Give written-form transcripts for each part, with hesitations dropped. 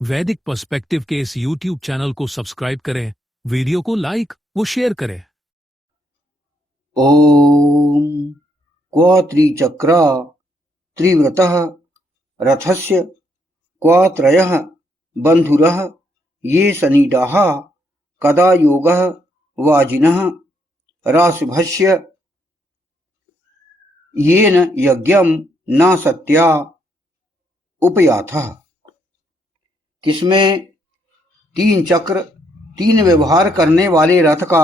वैदिक पर्सपेक्टिव के इस YouTube चैनल को सब्सक्राइब करें, वीडियो को लाइक व शेयर करें। ओम क्व त्रिचक्र त्रिव्रतः रथस्य क्व त्रयः बन्धुरः ये सनीडाः कदा योगः वाजिनः राशुभस्य येन यज्ञं न सत्या उपयाथः। किसमें तीन चक्र तीन व्यवहार करने वाले रथ का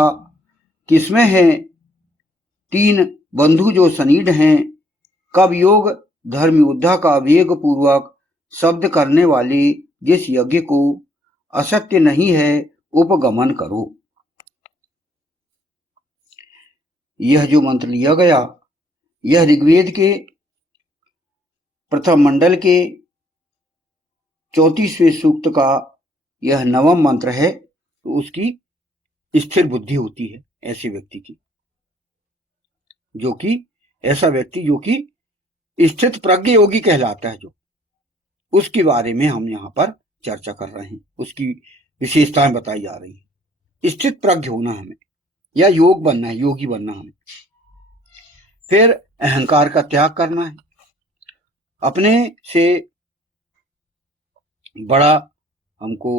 किसमें है, तीन बंधु जो सनीड हैं, कब योग धर्म योद्धा का वेग पूर्वक शब्द करने वाले जिस यज्ञ को असत्य नहीं है उपगमन करो। यह जो मंत्र लिया गया यह ऋग्वेद के प्रथम मंडल के 34वें सूक्त का यह नवम मंत्र है। तो उसकी स्थिर बुद्धि होती है ऐसे व्यक्ति की, जो कि ऐसा व्यक्ति जो कि स्थित प्रज्ञ योगी कहलाता है, जो उसके बारे में हम यहाँ पर चर्चा कर रहे हैं। उसकी विशेषताएं बताई जा रही हैं। स्थित प्रज्ञ होना हमें, या योग बनना है, योगी बनना हमें। फिर अहंकार का त्याग करना है, अपने से बड़ा हमको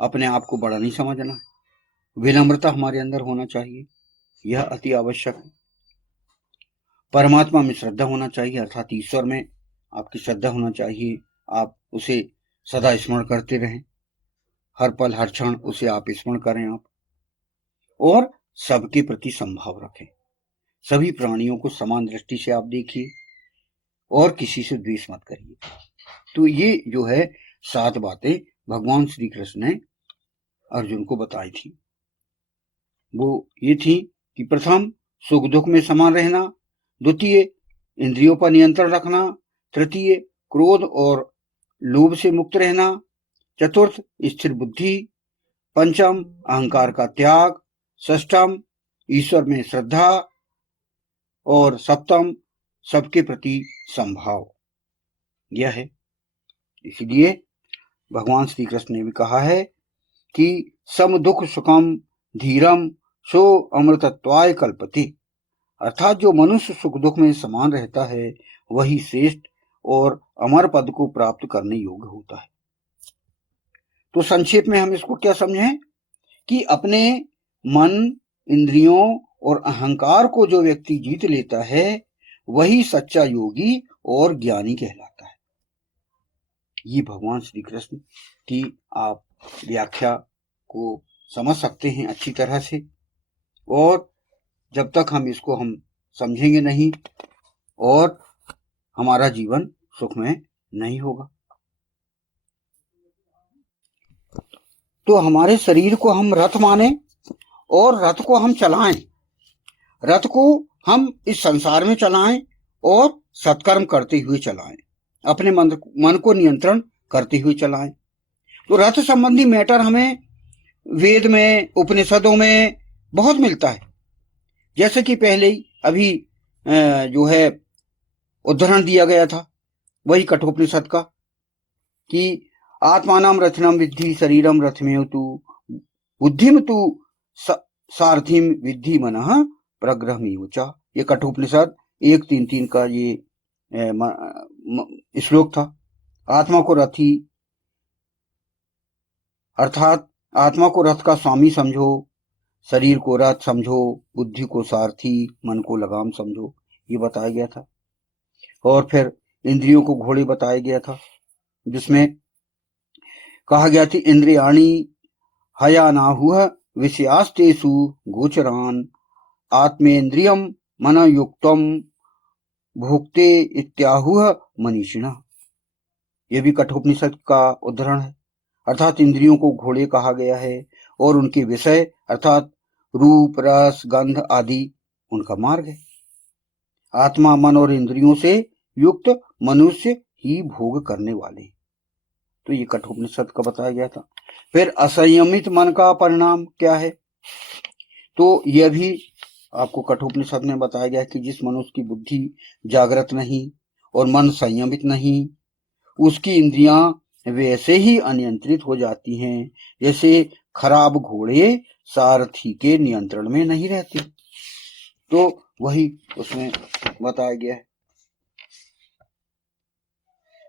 अपने आप को बड़ा नहीं समझना है। विनम्रता हमारे अंदर होना चाहिए, यह अति आवश्यक है। परमात्मा में श्रद्धा होना चाहिए, अर्थात ईश्वर में आपकी श्रद्धा होना चाहिए। आप उसे सदा स्मरण करते रहें, हर पल हर क्षण उसे आप स्मरण करें आप, और सबके प्रति संभाव रखें। सभी प्राणियों को समान दृष्टि से आप देखिए और किसी से द्वेष मत करिए। तो ये जो है 7 बातें भगवान श्री कृष्ण ने अर्जुन को बताई थी। वो ये थी कि प्रथम सुख दुख में समान रहना, द्वितीय इंद्रियों पर नियंत्रण रखना, तृतीय क्रोध और लोभ से मुक्त रहना, चतुर्थ स्थिर बुद्धि, पंचम अहंकार का त्याग, षष्ठम ईश्वर में श्रद्धा, और सप्तम सबके प्रति संभाव। यह है, इसलिए भगवान श्री कृष्ण ने भी कहा है कि सम दुख सुखम धीरम सो अमृतत्वाय कल्पति, अर्थात जो मनुष्य सुख दुख में समान रहता है वही श्रेष्ठ और अमर पद को प्राप्त करने योग्य होता है। तो संक्षेप में हम इसको क्या समझें कि अपने मन, इंद्रियों और अहंकार को जो व्यक्ति जीत लेता है वही सच्चा योगी और ज्ञानी कहलाता है। ये भगवान श्री कृष्ण की आप व्याख्या को समझ सकते हैं अच्छी तरह से, और जब तक हम इसको हम समझेंगे नहीं और हमारा जीवन सुखमय नहीं होगा। तो हमारे शरीर को हम रथ माने और रथ को हम चलाएं, रथ को हम इस संसार में चलाएं और सत्कर्म करते हुए चलाएं, अपने मन को नियंत्रण करते हुए चलाएं। तो रथ संबंधी मैटर हमें वेद में, उपनिषदों में बहुत मिलता है। जैसे कि पहले ही अभी जो है उदाहरण दिया गया था वही कठोपनिषद का, कि आत्मानाम रथनम विद्धि शरीरम रथमेव तु बुद्धिम तु सारथिम विद्धि मनः प्रग्रहमीवचा। ये कठोपनिषद 1:3-3 का ये श्लोक था। आत्मा को रथी, अर्थात आत्मा को रथ का स्वामी समझो, शरीर को रथ समझो, बुद्धि को सारथी, मन को लगाम समझो, ये बताया गया था। और फिर इंद्रियों को घोड़े बताया गया था, जिसमें कहा गया था इंद्रियाणि हयानाहुः विषयास्तेषु गोचरान आत्मेन्द्रियम मनयुक्तम भोक्ते इत्याहुः मनीषिणः। यह भी कठोपनिषद का उदाहरण है। अर्थात इंद्रियों को घोड़े कहा गया है और उनके विषय अर्थात रूप, रस, गंध आदि उनका मार्ग है। आत्मा, मन और इंद्रियों से युक्त मनुष्य ही भोग करने वाले। तो ये कठोपनिषद का बताया गया था। फिर असंयमित मन का परिणाम क्या है, तो यह भी आपको कठोपनिषद में बताया गया कि जिस मनुष्य की बुद्धि जागृत नहीं और मन संयमित नहीं, उसकी इंद्रियां वैसे ही अनियंत्रित हो जाती हैं जैसे खराब घोड़े सारथी के नियंत्रण में नहीं रहते। तो वही उसमें बताया गया है।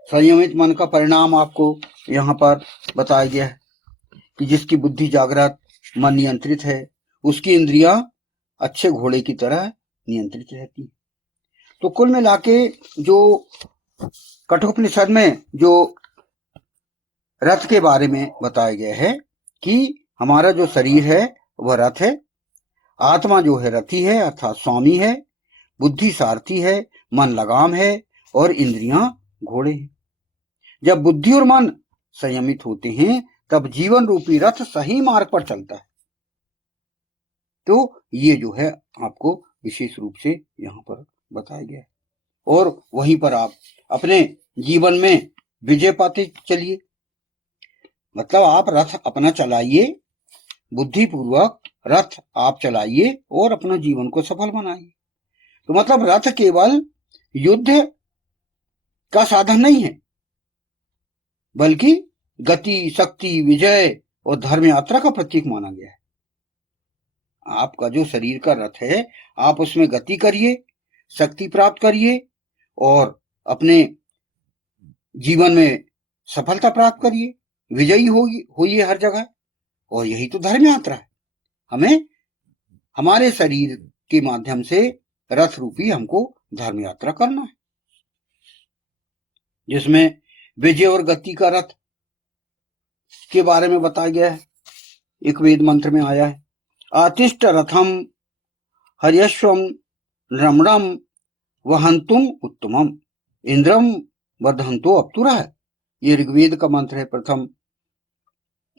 संयमित मन का परिणाम आपको यहाँ पर बताया गया है कि जिसकी बुद्धि जागृत, मन नियंत्रित है, उसकी इंद्रियां अच्छे घोड़े की तरह नियंत्रित रहती है। तो कुल मिला के जो कठोपनिषद में जो रथ के बारे में बताया गया है कि हमारा जो शरीर है वह रथ है, आत्मा जो है रथी है अर्थात स्वामी है, बुद्धि सारथी है, मन लगाम है और इंद्रियां घोड़े हैं। जब बुद्धि और मन संयमित होते हैं तब जीवन रूपी रथ सही मार्ग पर चलता है। तो ये जो है आपको विशेष रूप से यहाँ पर बताया गया है और वहीं पर आप अपने जीवन में विजय पाते चलिए। मतलब आप रथ अपना चलाइए, बुद्धिपूर्वक रथ आप चलाइए और अपना जीवन को सफल बनाइए। तो मतलब रथ केवल युद्ध का साधन नहीं है, बल्कि गति, शक्ति, विजय और धर्म यात्रा का प्रतीक माना गया है। आपका जो शरीर का रथ है, आप उसमें गति करिए, शक्ति प्राप्त करिए और अपने जीवन में सफलता प्राप्त करिए, विजयी होइए हर जगह। और यही तो धर्म यात्रा है। हमें हमारे शरीर के माध्यम से रथ रूपी हमको धर्म यात्रा करना है, जिसमें विजय और गति का रथ के बारे में बताया गया है। एक वेद मंत्र में आया है, आतिष्ठ रथम हर्यश्वम रमणम वहंतुम उत्तमम इंद्रम वर्धंतो अप्तुरः। ये ऋग्वेद का मंत्र है, प्रथम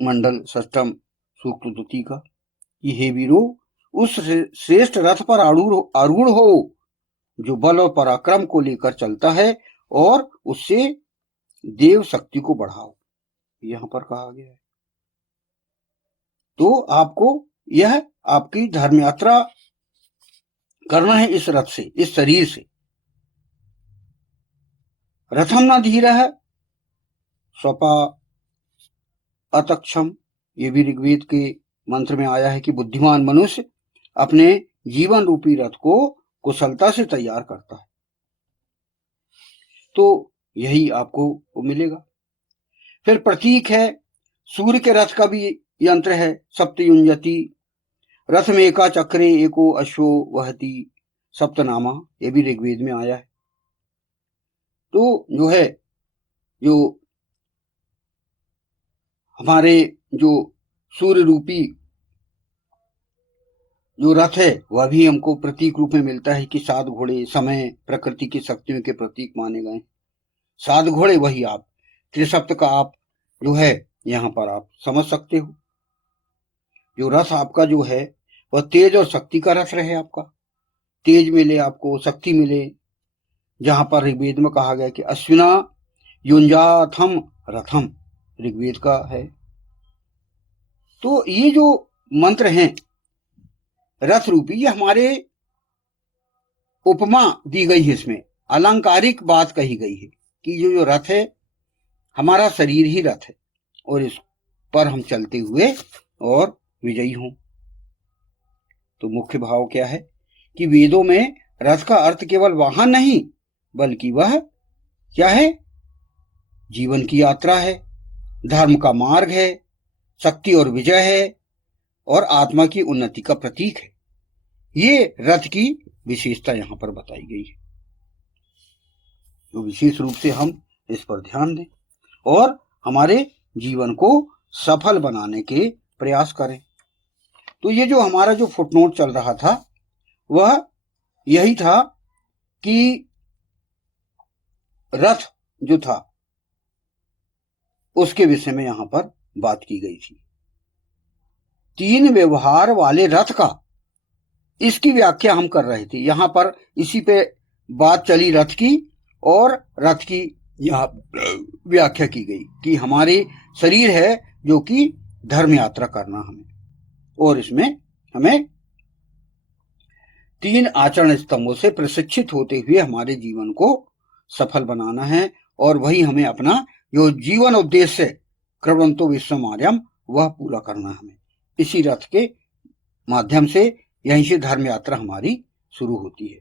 मंडल षष्ठम सूक्त द्वितीय का। कि हे वीरो, उस श्रेष्ठ रथ पर आरूढ़ हो जो बल और पराक्रम को लेकर चलता है और उससे देव शक्ति को बढ़ाओ, यहां पर कहा गया है। तो आपको यह आपकी धर्म यात्रा करना है इस रथ से, इस शरीर से। रथम न धीरः स्वपा अतक्षम, ये भी ऋग्वेद के मंत्र में आया है कि बुद्धिमान मनुष्य अपने जीवन रूपी रथ को कुशलता से तैयार करता है। तो यही आपको मिलेगा। फिर प्रतीक है, सूर्य के रथ का भी यंत्र है, सप्तयुंजति रथ में एका चक्रे एको अश्वो वहति सप्तनामा, ये भी ऋग्वेद में आया है। तो जो है, जो हमारे जो सूर्य रूपी जो रथ है वह भी हमको प्रतीक रूप में मिलता है कि 7 घोड़े समय प्रकृति की शक्तियों के प्रतीक माने गए। 7 घोड़े वही आप त्रिसप्त का आप जो है यहाँ पर आप समझ सकते हो। जो रथ आपका जो है वह तेज और शक्ति का रथ रहे, आपका तेज मिले, आपको शक्ति मिले। जहां पर ऋग्वेद में कहा गया कि अश्विना युंजाथम रथम, ऋग्वेद का है। तो ये जो मंत्र हैं रथ रूपी, ये हमारे उपमा दी गई है, इसमें अलंकारिक बात कही गई है कि जो रथ है हमारा शरीर ही रथ है और इस पर हम चलते हुए और विजयी हों। तो मुख्य भाव क्या है कि वेदों में रथ का अर्थ केवल वाहन नहीं, बल्कि वह क्या है, जीवन की यात्रा है, धर्म का मार्ग है, शक्ति और विजय है और आत्मा की उन्नति का प्रतीक है। ये रथ की विशेषता यहां पर बताई गई है। तो विशेष रूप से हम इस पर ध्यान दें और हमारे जीवन को सफल बनाने के प्रयास करें। तो ये जो हमारा जो फुटनोट चल रहा था वह यही था कि रथ जो था उसके विषय में यहां पर बात की गई थी। 3 व्यवहार वाले रथ का, इसकी व्याख्या हम कर रहे थे। यहां पर इसी पे बात चली रथ की और रथ की यहां व्याख्या की गई कि हमारे शरीर है जो कि धर्म यात्रा करना हमें, और इसमें हमें 3 आचरण स्तंभों से प्रशिक्षित होते हुए हमारे जीवन को सफल बनाना है और वही हमें अपना जो जीवन उद्देश्य है कृवंतो विश्वमार्यम, वह पूरा करना हमें। इसी रथ के माध्यम से यहीं से धर्म यात्रा हमारी शुरू होती है।